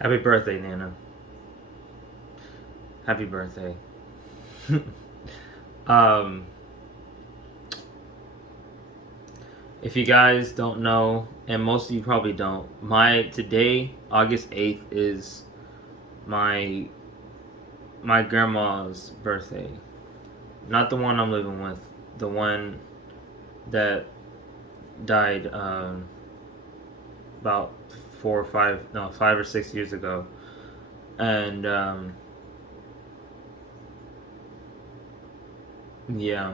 Happy birthday, Nana. Happy birthday. um, if you guys don't know, and most of you probably don't, my today, August 8th, is my my grandma's birthday. Not the one I'm living with, the one that died about 5 or 6 years ago. And yeah,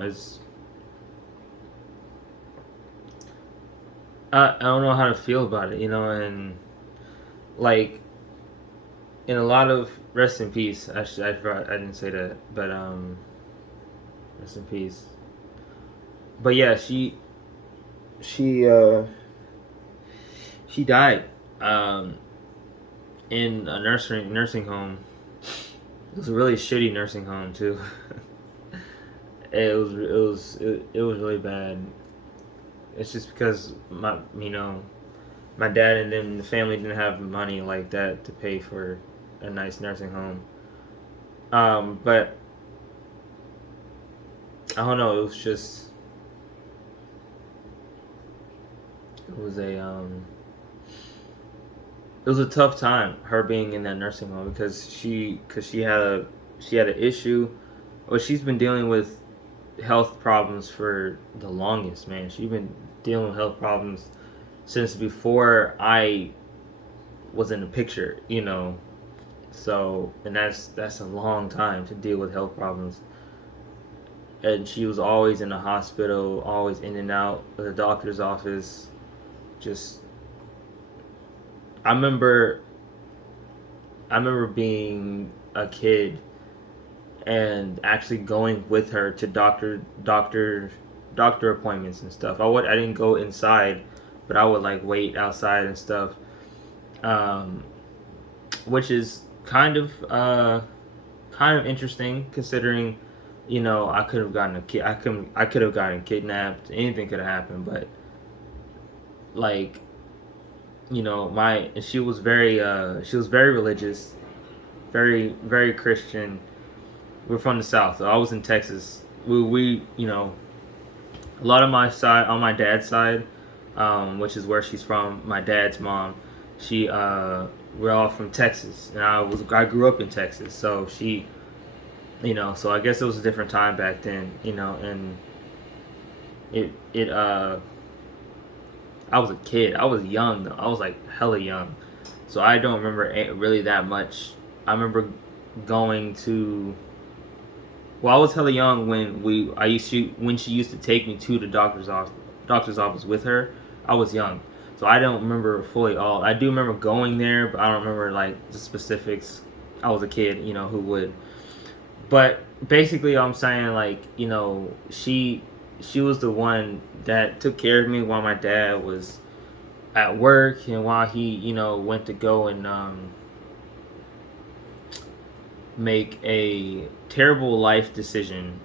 I don't know how to feel about it, and like in a lot of rest in peace. Actually, I forgot I didn't say that, but rest in peace. But yeah, she uh she died um in a nursing home. It was a really shitty nursing home too. It was really bad. It's just because my dad and then the family didn't have money like that to pay for a nice nursing home. But I don't know. It was a it was a tough time her being in that nursing home because she had an issue. Well, she's been dealing with health problems for the longest, man. She's been dealing with health problems since before I was in the picture. So, and that's a long time to deal with health problems. And she was always in the hospital, always in and out of the doctor's office. Just, I remember, I remember being a kid and actually going with her to doctor appointments and stuff. I didn't go inside, but I would like wait outside and stuff. Um, which is kind of interesting considering I could have gotten a kid. I could have gotten kidnapped. Anything could have happened, but like my she was very religious, very very Christian. We're from the South. So I was in Texas. We a lot of my side on my dad's side, which is where she's from. My dad's mom, she we're all from Texas, and I grew up in Texas. So so I guess it was a different time back then, and it I was a kid. I was young though. I was like hella young, so I don't remember really that much. I remember going to. Well, I was hella young when she used to take me to the doctor's office with her. I was young, so I don't remember fully all. I do remember going there, but I don't remember like the specifics. I was a kid, who would. But basically, I'm saying like she was the one that took care of me while my dad was at work and while he went to go and make a terrible life decision.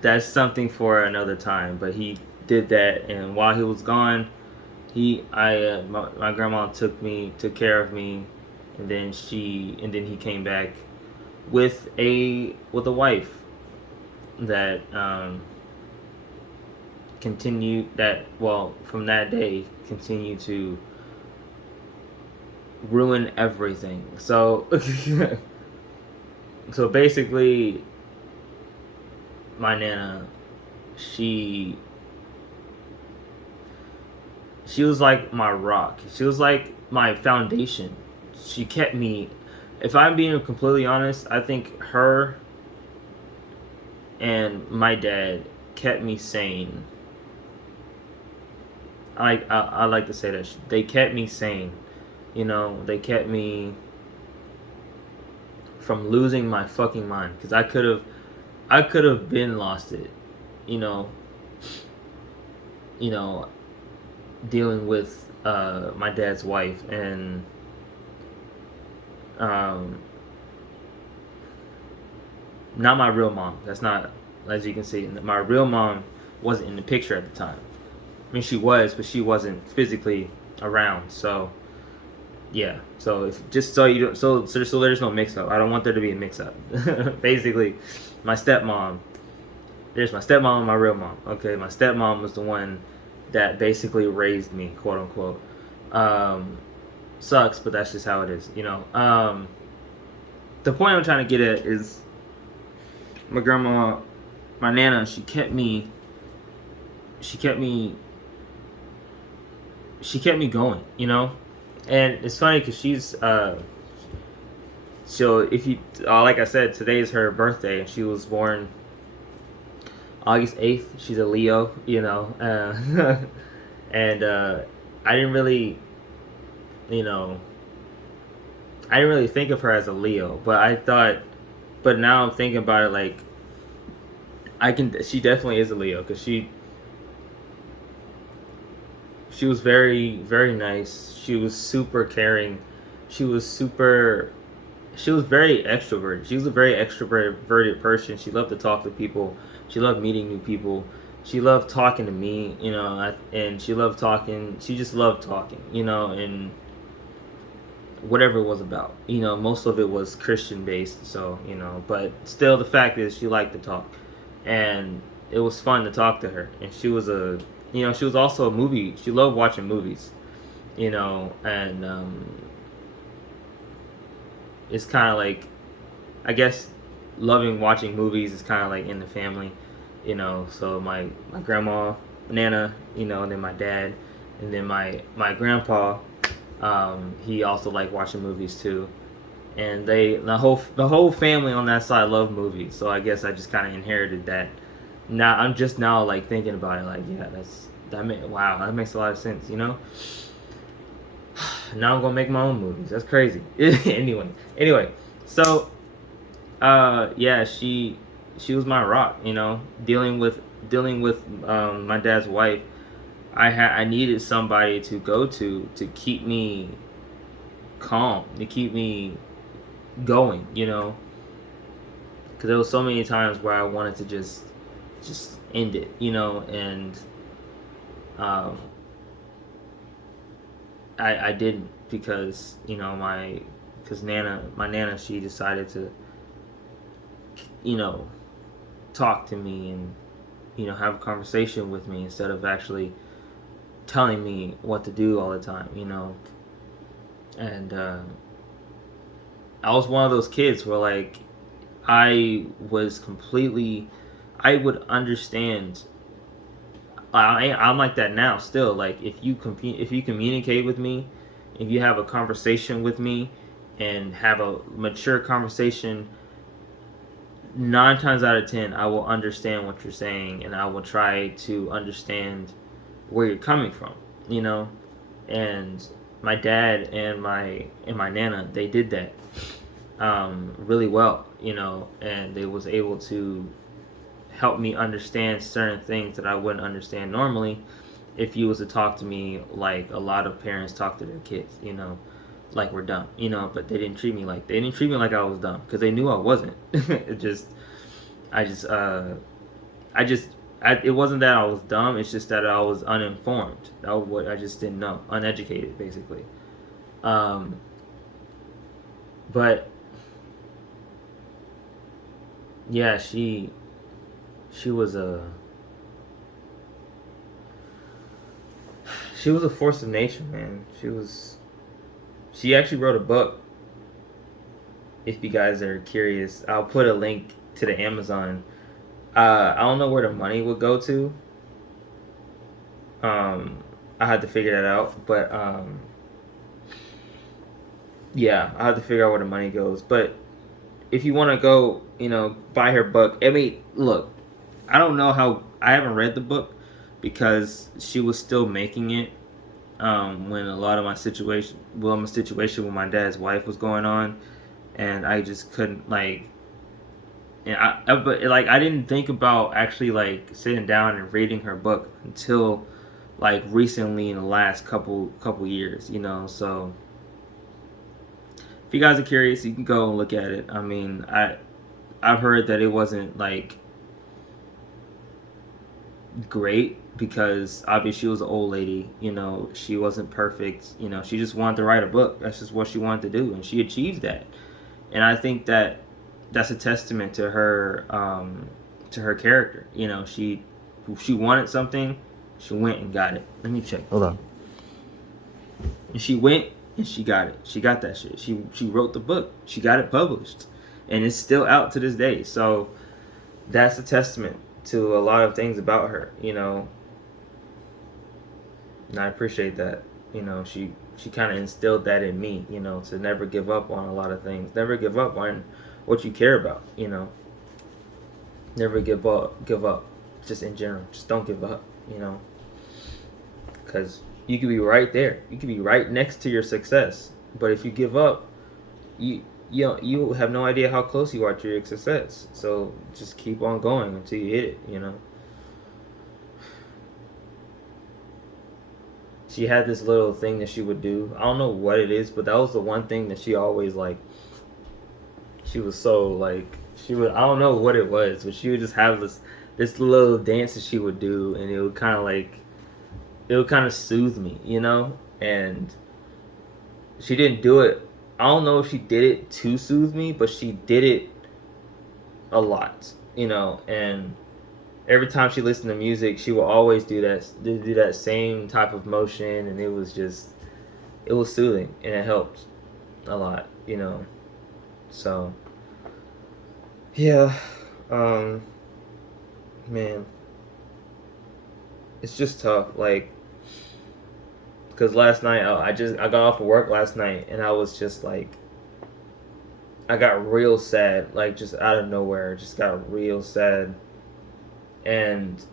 That's something for another time. But he did that, and while he was gone, my grandma took care of me, and then he came back with a wife that continued that well from that day continued to ruin everything. So so basically, my nana, she she was like my rock. She was like my foundation. She kept me. If I'm being completely honest, I think her and my dad kept me sane. I like to say that they kept me sane. They kept me from losing my fucking mind because I could have been lost it. You know, you know, dealing with my dad's wife and um, not my real mom. That's not, as you can see, my real mom wasn't in the picture at the time. I mean, she was, but she wasn't physically around. So Yeah. So if just so you don't, so there's no mix up. I don't want there to be a mix up. Basically, my stepmom. There's my stepmom and my real mom. Okay, my stepmom was the one that basically raised me, quote unquote. Um, Sucks, but that's just how it is, you know. The point I'm trying to get at is my grandma, my nana. She kept me, she kept me going, you know. And it's funny because so if you, like I said, today is her birthday, and she was born August 8th. She's a Leo, you know. And I didn't really, you know, I didn't really think of her as a Leo, but I thought, but now I'm thinking about it, like, she definitely is a Leo, because she was very, very nice. She was super caring. She was super, she was very extroverted. She was a very extroverted person. She loved to talk to people. She loved meeting new people. She loved talking to me, you know, and she loved talking. She just loved talking, you know, and whatever it was about. You know, most of it was Christian based, so, you know, but still the fact is she liked to talk. And it was fun to talk to her. And she was also a movie. She loved watching movies, you know, and it's kind of like, I guess loving watching movies is kind of like in the family, you know. So my grandma, Nana, you know, and then my dad, and then my grandpa, he also liked watching movies too. And the whole family on that side love movies. So I guess I just kind of inherited that. Now I'm just now like thinking about it, like, yeah, wow, that makes a lot of sense, you know. Now I'm gonna make my own movies. That's crazy. anyway, so yeah, she was my rock, you know. Dealing with my dad's wife, I needed somebody to go to keep me calm, to keep me going, you know, because there was so many times where I wanted to just end it, you know. And um, I didn't, because, you know, because my nana, she decided to, you know, talk to me and, you know, have a conversation with me instead of actually telling me what to do all the time, you know. And I was one of those kids where, like, I was completely, I would understand. I'm like that now still. Like, if you communicate with me, if you have a conversation with me, and have a mature conversation, 9 times out of 10 I will understand what you're saying, and I will try to understand where you're coming from, you know. And my dad and my nana, they did that really well, you know, and they was able to help me understand certain things that I wouldn't understand normally if you was to talk to me like a lot of parents talk to their kids, you know, like we're dumb, you know. But they didn't treat me like I was dumb, because they knew I wasn't. it just I just I just it wasn't that I was dumb. It's just that I was uninformed. That was what I just didn't know, uneducated, basically. Um, but yeah, she was a she was a force of nature, man. She actually wrote a book. If you guys are curious, I'll put a link to the Amazon. I don't know where the money would go to. Um, I had to figure that out, but yeah, I had to figure out where the money goes. But if you want to go, you know, buy her book. I mean, look, I don't know how. I haven't read the book because she was still making it when a lot of my situation with my dad's wife was going on, and I just couldn't, like. And but like, I didn't think about actually like sitting down and reading her book until like recently in the last couple years, you know. So if you guys are curious, you can go and look at it. I mean, I've heard that it wasn't like great, because obviously she was an old lady. You know, she wasn't perfect. You know, she just wanted to write a book. That's just what she wanted to do, and she achieved that. And I think that that's a testament to her character. You know, she wanted something, she went and got it. Let me check. Hold on. And she went and she got it. She got that shit. She wrote the book. She got it published, and it's still out to this day. So that's a testament to a lot of things about her. You know, and I appreciate that. You know, she kind of instilled that in me. You know, to never give up on a lot of things. Never give up on what you care about. You know, never give up. Give up. Just in general, just don't give up. You know, because you could be right there. You could be right next to your success. But if you give up, you have no idea how close you are to your success. So just keep on going until you hit it. You know. She had this little thing that she would do. I don't know what it is, but that was the one thing that she always like. She was so like she would. I don't know what it was, but she would just have this little dance that she would do, and it would kind of like it would kind of soothe me, you know. And she didn't do it. I don't know if she did it to soothe me, but she did it a lot, you know. And every time she listened to music, she would always do that same type of motion, and it was soothing, and it helped a lot, you know. So yeah, man, it's just tough, like, because last night I got off of work last night, and I was just like, I got real sad, like, just out of nowhere, just got real sad. And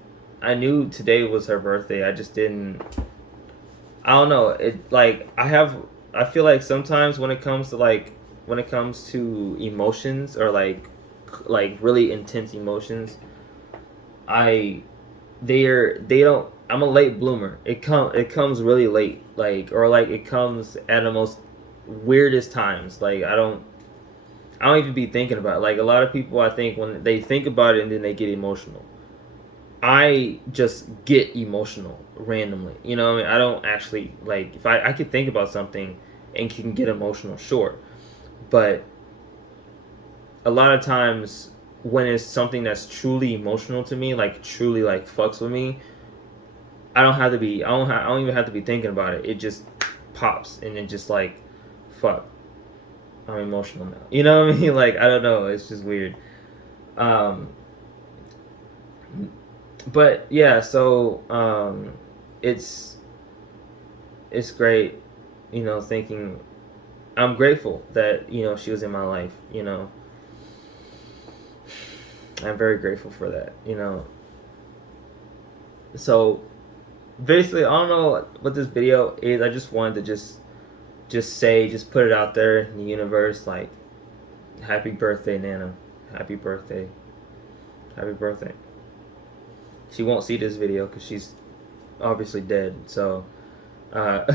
I knew today was her birthday. I just didn't. I don't know. It like I feel like sometimes when it comes to emotions, or like really intense emotions, they don't. I'm a late bloomer. It comes really late, like, or like it comes at the most weirdest times. Like I don't even be thinking about it. Like a lot of people, I think when they think about it and then they get emotional. I just get emotional randomly. You know what I mean? I don't actually, like, if I could think about something and can get emotional, sure. But a lot of times when it's something that's truly emotional to me, like truly like fucks with me, I don't even have to be thinking about it. It just pops, and it just like, fuck, I'm emotional now. You know what I mean? Like, I don't know. It's just weird. But yeah, so it's great, you know, thinking I'm grateful that, you know, she was in my life, you know. I'm very grateful for that, you know. So basically, I don't know what this video is. I just wanted to just put it out there in the universe, like, happy birthday, Nana. Happy birthday. Happy birthday. She won't see this video because she's obviously dead. So, but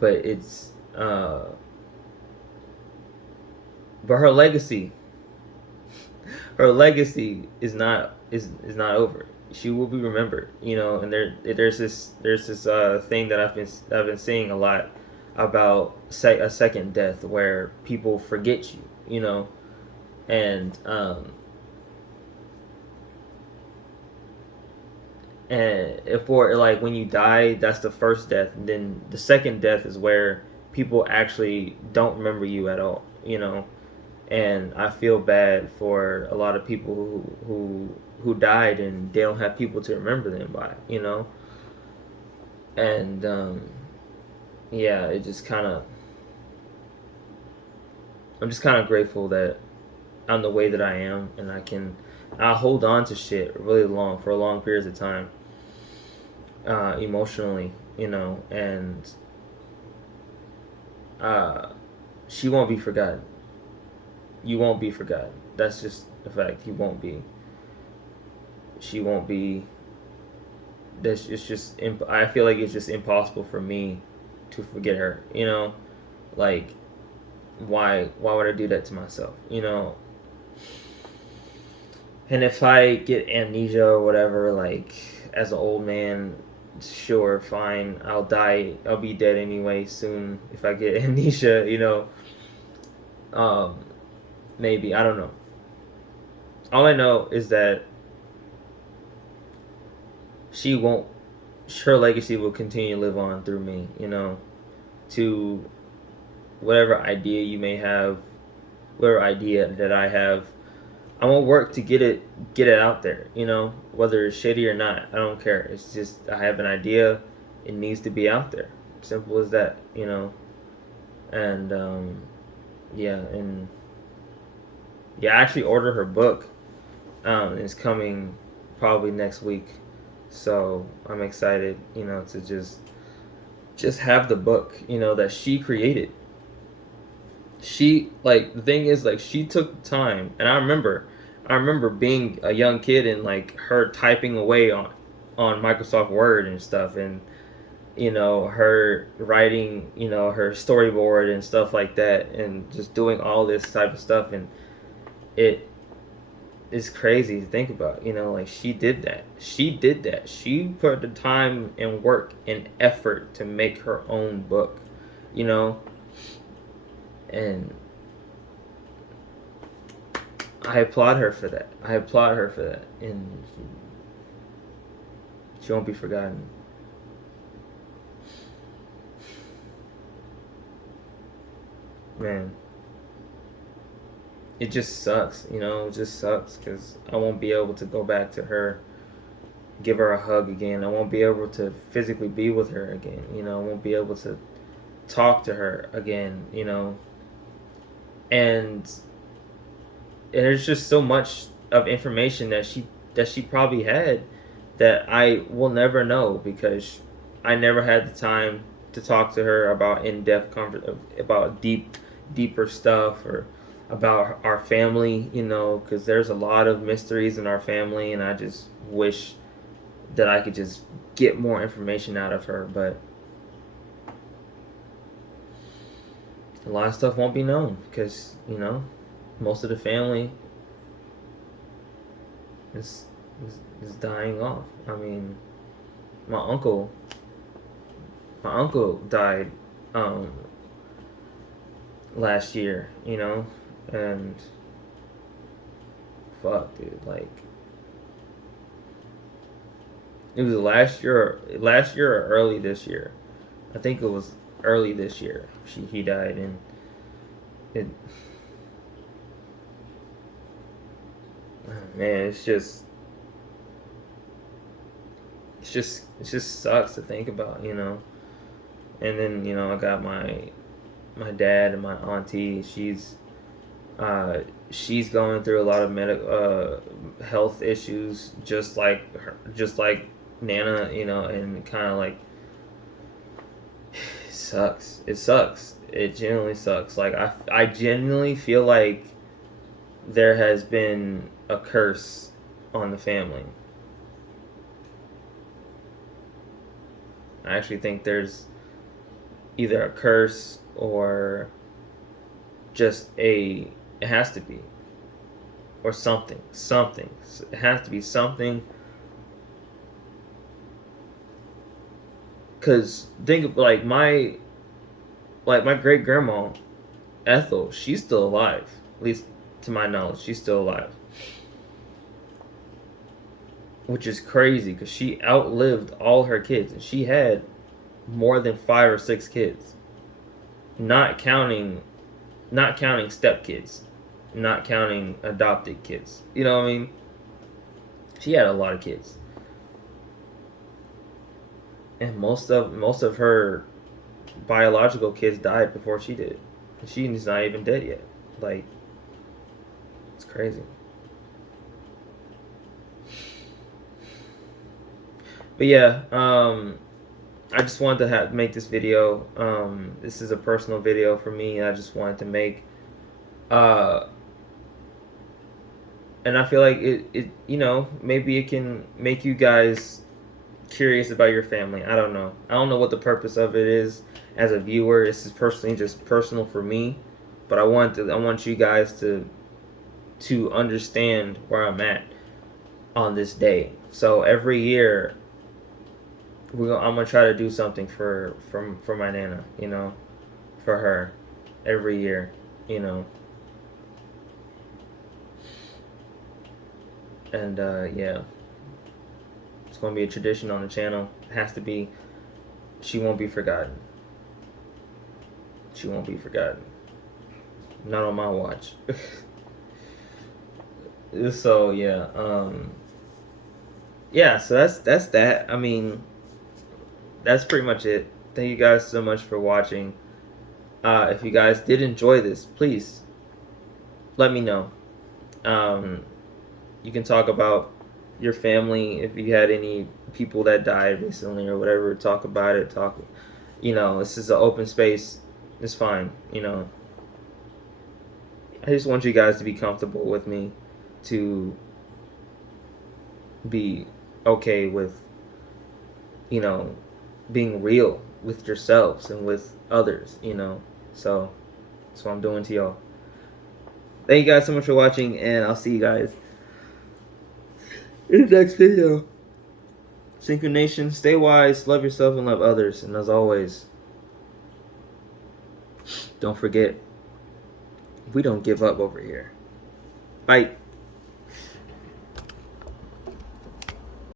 it's, but her legacy is not over. She will be remembered, you know. And there's this thing that I've been seeing a lot about a second death, where people forget you, you know. And if, for like, when you die, that's the first death, and then the second death is where people actually don't remember you at all, you know. And I feel bad for a lot of people who died and they don't have people to remember them by, you know. And yeah, it just kind of, I'm just kind of grateful that I'm the way that I am, and I hold on to shit for long periods of time, emotionally, you know. And she won't be forgotten. You won't be forgotten. That's just a fact. You won't be. She won't be. It's just. I feel like it's just impossible for me to forget her. You know, like, why would I do that to myself? You know. And if I get amnesia or whatever, like as an old man, sure, fine. I'll die. I'll be dead anyway soon if I get amnesia. Um, maybe I don't know. All I know is that she won't. Her legacy will continue to live on through me. To whatever idea you may have, whatever idea that I have, I'm gonna work to get it out there. Whether it's shitty or not, I don't care. It's just I have an idea, it needs to be out there. Simple as that. And yeah, and yeah, I actually ordered her book. It's coming probably next week, so I'm excited. To just have the book. That she created. She like the thing is like she took time, and I remember being a young kid and like her typing away on Microsoft Word and stuff, and her writing her storyboard and stuff like that, and just doing all this type of stuff, and it is crazy to think about. Like she put the time and work and effort to make her own book. you know and I applaud her for that. And she won't be forgotten. Man, it just sucks. It just sucks because I won't be able to go back to her, give her a hug again. I won't be able to physically be with her again. I won't be able to talk to her again. And there's just so much of information that she probably had that I will never know because I never had the time to talk to her about about deeper stuff, or about our family, because there's a lot of mysteries in our family, and I just wish that I could just get more information out of her, but a lot of stuff won't be known because, most of the family is is dying off. I mean, my uncle died last year, and fuck, dude, like it was last year or early this year. I think it was early this year. He died, and it, man, it just sucks to think about, And then I got my dad and my auntie. She's going through a lot of medical health issues, just like Nana, and kind of like it sucks. It sucks. It genuinely sucks. Like I genuinely feel like there has been a curse on the family. I actually think there's either a curse or just it has to be, or something. It has to be something. Cause think of my great grandma Ethel. She's still alive, at least to my knowledge. She's still alive, which is crazy because she outlived all her kids, and she had more than 5 or 6 kids, not counting stepkids, not counting adopted kids. You know what I mean? She had a lot of kids, and most of her biological kids died before she did. And she's not even dead yet. Like, it's crazy. But yeah, I just wanted to make this video. This is a personal video for me. I just wanted to make, and I feel like it maybe it can make you guys curious about your family. I don't know what the purpose of it is as a viewer. This is just personal for me, but I want you guys to understand where I'm at. on this day. So every year, I'm gonna try to do something for my nana, you know, for her, every year, you know. And yeah, it's gonna be a tradition on the channel. It has to be. She won't be forgotten. She won't be forgotten. Not on my watch. So yeah, yeah. So that's that. I mean, that's pretty much it. Thank you guys so much for watching. If you guys did enjoy this, please let me know. You can talk about your family if you had any people that died recently or whatever. Talk about it. Talk. You know, this is an open space. It's fine. You know, I just want you guys to be comfortable with me, to be okay with, you know, being real with yourselves and with others, you know. So that's what I'm doing to y'all. Thank you guys so much for watching, and I'll see you guys in the next video. Senku Nation, stay wise, love yourself, and love others. And as always, don't forget, we don't give up over here. Bye.